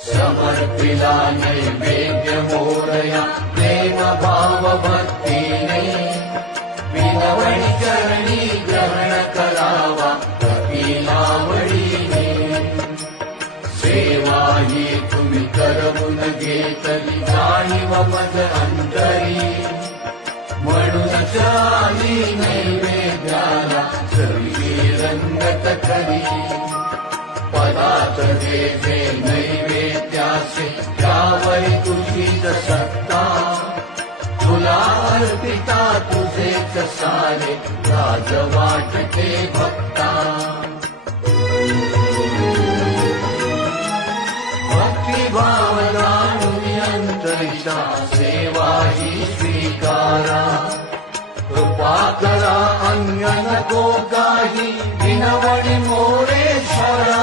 समर्पिला नैवेद्य मोरया प्रेम भाव भक्तीने विनवणी चरणी ग्रहण करावा कपिलावळीने सेवा ही तुम्ही करवून घेतली जाणीव मज अंतरी म्हणूनच आली नैवेद्याला चवी रंगत करी पदार्थ जे नैवेद्याचे त्यावरी तुझीच सत्ता तुला अर्पिता तुझेच सारे राज वाटते भक्ता भक्तिभाव जाणून अंतरिक्षा सेवा ही स्वीकारा कृपा करा अन्य नको काही विनवणी मोरेश्वरा